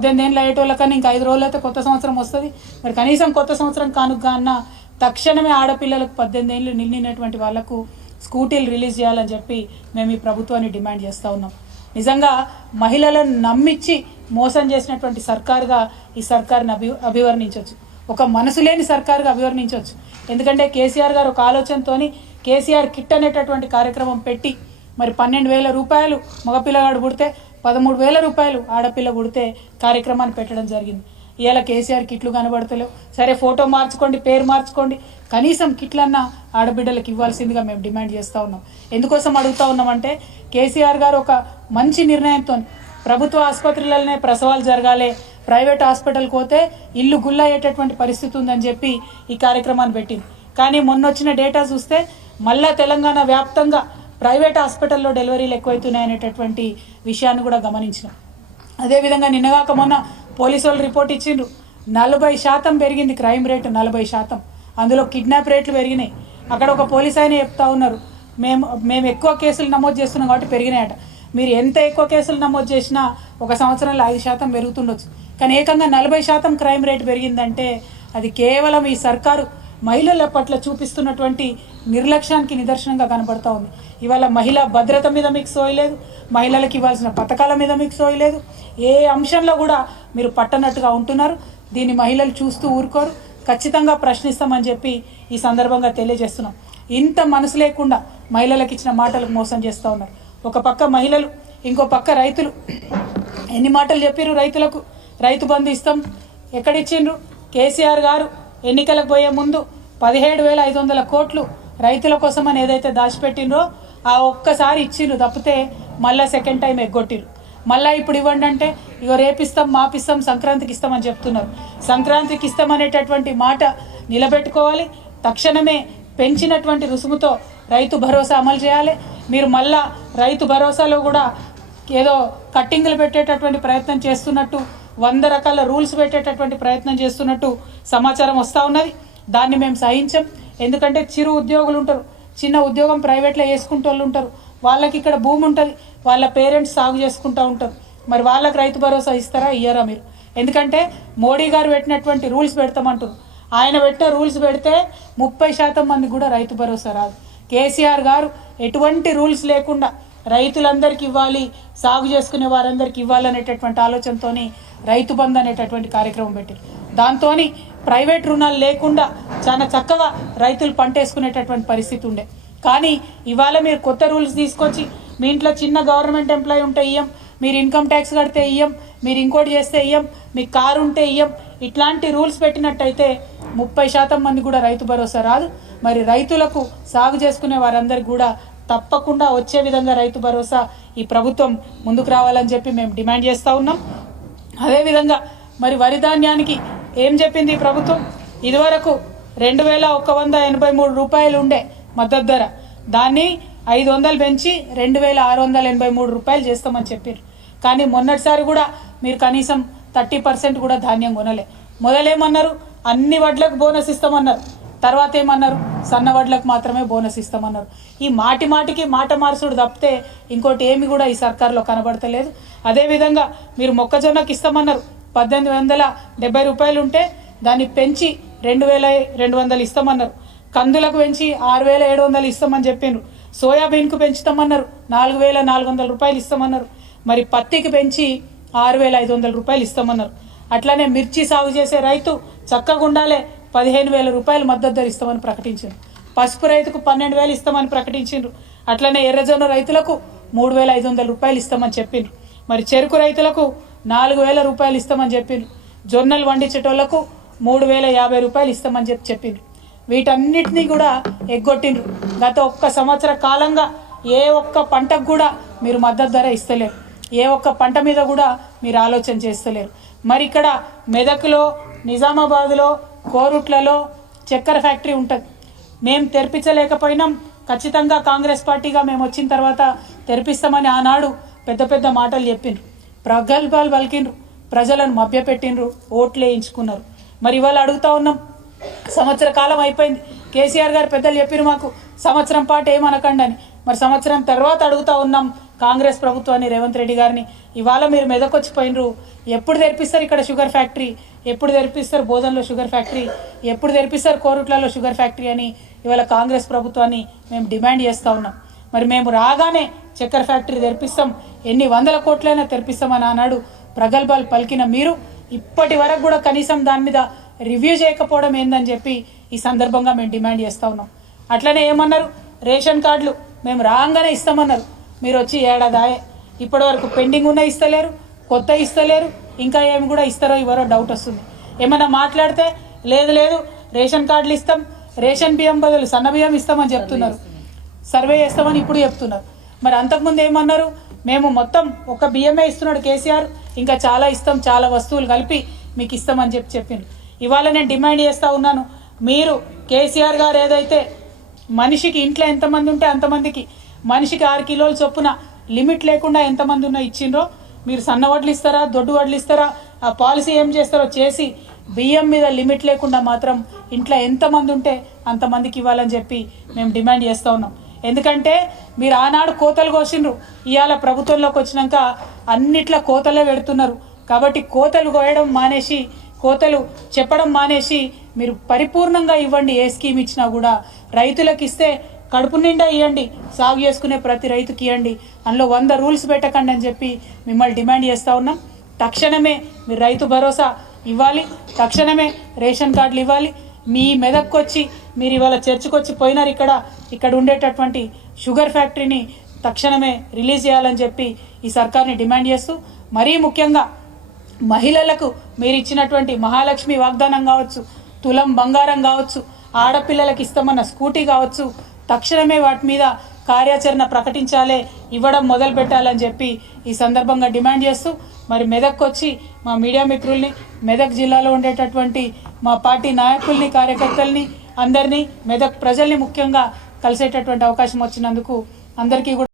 18 ఏళ్ళ అయ్యేటోళ్ళకన్నా ఇంకా 5 రోజులు అయితే కొత్త సంవత్సరం వస్తుంది. మరి కనీసం కొత్త సంవత్సరం కానుక అన్న తక్షణమే ఆడపిల్లలకు 18 ఏళ్ళు నిండినటువంటి వాళ్లకు స్కూటీలు రిలీజ్ చేయాలని చెప్పి మేము ఈ ప్రభుత్వాన్ని డిమాండ్ చేస్తూ ఉన్నాం. నిజంగా మహిళలను నమ్మించి మోసం చేసినటువంటి సర్కారుగా ఈ సర్కారుని అభివర్ణించవచ్చు, ఒక మనసు లేని సర్కారుగా అభివర్ణించవచ్చు. ఎందుకంటే కేసీఆర్ గారు ఒక ఆలోచనతోని కేసీఆర్ కిట్ అనేటటువంటి కార్యక్రమం పెట్టి మరి 12,000 రూపాయలు మగపిల్లగాడు పుడితే 13,000 రూపాయలు ఆడపిల్ల పుడితే కార్యక్రమాన్ని పెట్టడం జరిగింది. ఇవాళ కేసీఆర్ కిట్లు కనబడతలేవు. సరే ఫోటో మార్చుకోండి, పేరు మార్చుకోండి, కనీసం కిట్లన్నా ఆడబిడ్డలకు ఇవ్వాల్సిందిగా మేము డిమాండ్ చేస్తూ ఉన్నాం. ఎందుకోసం అడుగుతూ ఉన్నామంటే కేసీఆర్ గారు ఒక మంచి నిర్ణయంతో ప్రభుత్వ ఆసుపత్రులలోనే ప్రసవాలు జరగాలి, ప్రైవేట్ హాస్పిటల్కి పోతే ఇల్లు గుల్ల అయ్యేటటువంటి పరిస్థితి ఉందని చెప్పి ఈ కార్యక్రమాన్ని పెట్టింది. కానీ మొన్న వచ్చిన డేటా చూస్తే మళ్ళా తెలంగాణ వ్యాప్తంగా ప్రైవేట్ హాస్పిటల్లో డెలివరీలు ఎక్కువైతున్నాయనేటటువంటి విషయాన్ని కూడా గమనించినాం. అదేవిధంగా నిన్నగాక మొన్న పోలీసు వాళ్ళు రిపోర్ట్ ఇచ్చిండ్రు, 40% పెరిగింది క్రైమ్ రేటు, 40%. అందులో కిడ్నాప్ రేట్లు పెరిగినాయి. అక్కడ ఒక పోలీస్ ఆయన చెప్తా ఉన్నారు, మేము ఎక్కువ కేసులు నమోదు చేస్తున్నాం కాబట్టి పెరిగినాయట. మీరు ఎంత ఎక్కువ కేసులు నమోదు చేసినా ఒక సంవత్సరంలో 5% పెరుగుతుండొచ్చు, కానీ ఏకంగా 40% క్రైమ్ రేటు పెరిగిందంటే అది కేవలం ఈ సర్కారు మహిళల పట్ల చూపిస్తున్నటువంటి నిర్లక్ష్యానికి నిదర్శనంగా కనబడతా ఉంది. ఇవాళ మహిళా భద్రత మీద మీకు సోయలేదు, మహిళలకు ఇవ్వాల్సిన పథకాల మీద మీకు సోయలేదు, ఏ అంశంలో కూడా మీరు పట్టనట్టుగా ఉంటున్నారు. దీన్ని మహిళలు చూస్తూ ఊరుకోరు, ఖచ్చితంగా ప్రశ్నిస్తామని చెప్పి ఈ సందర్భంగా తెలియజేస్తున్నాం. ఇంత మనసు లేకుండా మహిళలకు ఇచ్చిన మాటలకు మోసం చేస్తూ ఉన్నారు. ఒక పక్క మహిళలు, ఇంకో పక్క రైతులు. ఎన్ని మాటలు చెప్పారు రైతులకు, రైతు బంధు ఇస్తాం ఎక్కడిచ్చిండ్రు? కేసీఆర్ గారు ఎన్నికలకు పోయే ముందు 17,500 కోట్లు రైతుల కోసమని ఏదైతే దాచిపెట్టిండ్రో ఆ ఒక్కసారి ఇచ్చిండ్రు తప్పితే మళ్ళీ సెకండ్ టైం ఎగ్గొట్టిరు. మళ్ళీ ఇప్పుడు ఇవ్వండి అంటే ఇగో రేపిస్తాం, మాపిస్తాం, సంక్రాంతికి ఇస్తామని చెప్తున్నారు. సంక్రాంతికి ఇస్తామనేటటువంటి మాట నిలబెట్టుకోవాలి. తక్షణమే పెంచినటువంటి రుసుముతో రైతు భరోసా అమలు చేయాలి. మీరు మళ్ళా రైతు భరోసాలో కూడా ఏదో కట్టింగులు పెట్టేటటువంటి ప్రయత్నం చేస్తున్నట్టు, 100 రకాల రూల్స్ పెట్టేటటువంటి ప్రయత్నం చేస్తున్నట్టు సమాచారం వస్తూ ఉన్నది. దాన్ని మేము సహించాం. ఎందుకంటే చిరు ఉద్యోగులు ఉంటారు, చిన్న ఉద్యోగం ప్రైవేట్లో చేసుకుంటూ వాళ్ళు ఉంటారు, వాళ్ళకి ఇక్కడ భూమి ఉంటుంది, వాళ్ళ పేరెంట్స్ సాగు చేసుకుంటూ ఉంటారు. మరి వాళ్ళకి రైతు భరోసా ఇస్తారా? ఇయ్యరా మీరు? ఎందుకంటే మోడీ గారు పెట్టినటువంటి రూల్స్ పెడతామంటారు. ఆయన పెట్టిన రూల్స్ పెడితే 30% మంది కూడా రైతు భరోసా రాదు. కేసీఆర్ గారు ఎటువంటి రూల్స్ లేకుండా రైతులందరికీ ఇవ్వాలి, సాగు చేసుకునే వారందరికీ ఇవ్వాలనేటటువంటి ఆలోచనతో రైతు బంధు అనేటటువంటి కార్యక్రమం పెట్టారు. దాంతో ప్రైవేట్ రుణాలు లేకుండా చాలా చక్కగా రైతులు పంట వేసుకునేటటువంటి పరిస్థితి ఉండే. కానీ ఇవాళ మీరు కొత్త రూల్స్ తీసుకొచ్చి మీ ఇంట్లో చిన్న గవర్నమెంట్ ఎంప్లాయీ ఉంటే ఇయ్యం, మీరు ఇన్కమ్ ట్యాక్స్ కడితే ఇయ్యం, మీరు ఇంకోటి చేస్తే ఇయ్యం, మీకు కారు ఉంటే ఇయ్యం, ఇట్లాంటి రూల్స్ పెట్టినట్టయితే 30% మంది కూడా రైతు భరోసా రాదు. మరి రైతులకు సాగు చేసుకునే వారందరికీ కూడా తప్పకుండా వచ్చే విధంగా రైతు భరోసా ఈ ప్రభుత్వం ముందుకు రావాలని చెప్పి మేము డిమాండ్ చేస్తూ ఉన్నాం. అదేవిధంగా మరి వరి ధాన్యానికి ఏం చెప్పింది ఈ ప్రభుత్వం? ఇదివరకు 2,183 రూపాయలు ఉండే మద్దతు ధర, దాన్ని 500 పెంచి 2,683 రూపాయలు చేస్తామని చెప్పారు. కానీ మొన్నటిసారి కూడా మీరు కనీసం 30% కూడా ధాన్యం కొనలే. మొదలేమన్నారు? అన్ని వడ్లకు బోనస్ ఇస్తామన్నారు. తర్వాత ఏమన్నారు? సన్న వడ్లకు మాత్రమే బోనస్ ఇస్తామన్నారు. ఈ మాటికి మాట మార్చుడు తప్పితే ఇంకోటి ఏమి కూడా ఈ సర్కార్లో కనబడతలేదు. అదేవిధంగా మీరు మొక్కజొన్నకి ఇస్తామన్నారు, 1,870 రూపాయలు ఉంటే దాన్ని పెంచి 2,200 ఇస్తామన్నారు. కందులకు పెంచి 6,700 ఇస్తామని చెప్పిండ్రు. సోయాబీన్కు పెంచుతామన్నారు, 4,400 రూపాయలు ఇస్తామన్నారు. మరి పత్తికి పెంచి 6,500 రూపాయలు ఇస్తామన్నారు. అట్లానే మిర్చి సాగు చేసే రైతు చక్కగా ఉండాలి, 15,000 రూపాయలు మద్దతు ధర ఇస్తామని ప్రకటించారు. పసుపు రైతుకు 12,000 ఇస్తామని ప్రకటించారు. అట్లనే ఎర్రజొన్న రైతులకు 3,500 రూపాయలు ఇస్తామని చెప్పిండ్రు. మరి చెరుకు రైతులకు 4,000 రూపాయలు ఇస్తామని చెప్పిండ్రు. జొన్నలు వండించేటోళ్లకు 3,050 రూపాయలు ఇస్తామని చెప్పిండ్రు. వీటన్నిటినీ కూడా ఎగ్గొట్టిండ్రు. గత 1 సంవత్సర కాలంగా ఏ ఒక్క పంటకు కూడా మీరు మద్దతు ధర ఇస్తలేరు, ఏ ఒక్క పంట మీద కూడా మీరు ఆలోచన చేస్తలేరు. మరి ఇక్కడ మెదక్లో, నిజామాబాద్లో, కోరుట్లలో చక్కెర ఫ్యాక్టరీ ఉంటుంది. మేము తెరిపించలేకపోయినాం. ఖచ్చితంగా కాంగ్రెస్ పార్టీగా మేము వచ్చిన తర్వాత తెరిపిస్తామని ఆనాడు పెద్ద పెద్ద మాటలు చెప్పిండ్రు, ప్రగల్భాలు పలికిండ్రు, ప్రజలను మభ్యపెట్టిండ్రు, ఓట్లు వేయించుకున్నారు. మరి ఇవాళ అడుగుతా ఉన్నాం, సంవత్సర కాలం అయిపోయింది. కేసీఆర్ గారు పెద్దలు చెప్పిరు మాకు సంవత్సరం పాటు ఏమనకండి అని. మరి సంవత్సరం తర్వాత అడుగుతా ఉన్నాం, కాంగ్రెస్ ప్రభుత్వాన్ని, రేవంత్ రెడ్డి గారిని. ఇవాళ మీరు మెదకొచ్చిపోయినరు. ఎప్పుడు తెరిపిస్తారు ఇక్కడ షుగర్ ఫ్యాక్టరీ, ఎప్పుడు తెరిపిస్తారు బోధనలో షుగర్ ఫ్యాక్టరీ, ఎప్పుడు తెరిపిస్తారు కోరుట్లలో షుగర్ ఫ్యాక్టరీ అని ఇవాళ కాంగ్రెస్ ప్రభుత్వాన్ని మేము డిమాండ్ చేస్తూ ఉన్నాం. మరి మేము రాగానే చక్కెర ఫ్యాక్టరీ తెరిపిస్తాం, ఎన్ని వందల కోట్లైనా తెరిపిస్తామని ఆనాడు ప్రగల్భాలు పలికిన మీరు ఇప్పటి వరకు కూడా కనీసం దాని మీద రివ్యూ చేయకపోవడం ఏందని చెప్పి ఈ సందర్భంగా మేము డిమాండ్ చేస్తూ ఉన్నాం. అట్లనే ఏమన్నారు, రేషన్ కార్డులు మేము రాగానే ఇస్తామన్నారు. మీరు వచ్చి ఏడాదాయే ఇప్పటి వరకు పెండింగ్ ఉన్న ఇస్తలేరు, కొత్త ఇస్తలేరు, ఇంకా ఏమి కూడా ఇస్తారో ఇవ్వరో డౌట్ వస్తుంది. ఏమన్నా మాట్లాడితే లేదు లేదు రేషన్ కార్డులు ఇస్తాం, రేషన్ బియ్యం బదులు సన్న బియ్యం ఇస్తామని చెప్తున్నారు, సర్వే చేస్తామని ఇప్పుడు చెప్తున్నారు. మరి అంతకుముందు ఏమన్నారు, మేము మొత్తం ఒక బియ్యమే ఇస్తున్నాడు కేసీఆర్, ఇంకా చాలా ఇస్తాం, చాలా వస్తువులు కలిపి మీకు ఇస్తామని చెప్పిండు. ఇవాళ నేను డిమాండ్ చేస్తూ ఉన్నాను, మీరు కేసీఆర్ గారు ఏదైతే మనిషికి ఇంట్లో ఎంతమంది ఉంటే అంతమందికి మనిషికి 6 కిలోల చొప్పున లిమిట్ లేకుండా ఎంతమంది ఉన్నా ఇచ్చిండ్రో, మీరు సన్న వడ్లు ఇస్తారా, దొడ్డు వడ్లు ఇస్తారా, ఆ పాలసీ ఏం చేస్తారో చేసి బియ్యం మీద లిమిట్ లేకుండా మాత్రం ఇంట్లో ఎంతమంది ఉంటే అంతమందికి ఇవ్వాలని చెప్పి మేము డిమాండ్ చేస్తూ ఉన్నాం. ఎందుకంటే మీరు ఆనాడు కోతలు కోసిండ్రు, ఇవాళ ప్రభుత్వంలోకి వచ్చినాక అన్నిట్లా కోతలే పెడుతున్నారు. కాబట్టి కోతలు కోయడం మానేసి, కోతలు చెప్పడం మానేసి మీరు పరిపూర్ణంగా ఇవ్వండి. ఏ స్కీమ్ ఇచ్చినా కూడా రైతులకు ఇస్తే కడుపు నిండా ఇవ్వండి, సాగు చేసుకునే ప్రతి రైతుకి ఇవ్వండి, అందులో 100 రూల్స్ పెట్టకండి అని చెప్పి మిమ్మల్ని డిమాండ్ చేస్తూ ఉన్నాం. తక్షణమే మీరు రైతు భరోసా ఇవ్వాలి, తక్షణమే రేషన్ కార్డులు ఇవ్వాలి. మీ మెదక్కి వచ్చి మీరు ఇవాళ చర్చకు వచ్చి పోయినారు, ఇక్కడ ఉండేటటువంటి షుగర్ ఫ్యాక్టరీని తక్షణమే రిలీజ్ చేయాలని చెప్పి ఈ సర్కార్ని డిమాండ్ చేస్తూ, మరీ ముఖ్యంగా మహిళలకు మీరు ఇచ్చినటువంటి మహాలక్ష్మి వాగ్దానం కావచ్చు, తులం బంగారం కావచ్చు, ఆడపిల్లలకు ఇస్తామన్న స్కూటీ కావచ్చు, తక్షణమే వాటి మీద కార్యాచరణ ప్రకటించాలి, ఇవ్వడం మొదలు పెట్టాలని చెప్పి ఈ సందర్భంగా డిమాండ్ చేస్తూ, మరి మెదక్కి వచ్చి మా మీడియా మిత్రుల్ని, మెదక్ జిల్లాలో ఉండేటటువంటి మా పార్టీ నాయకుల్ని, కార్యకర్తల్ని, అందరినీ, మెదక్ ప్రజల్ని ముఖ్యంగా కలిసేటటువంటి అవకాశం వచ్చినందుకు అందరికీ కూడా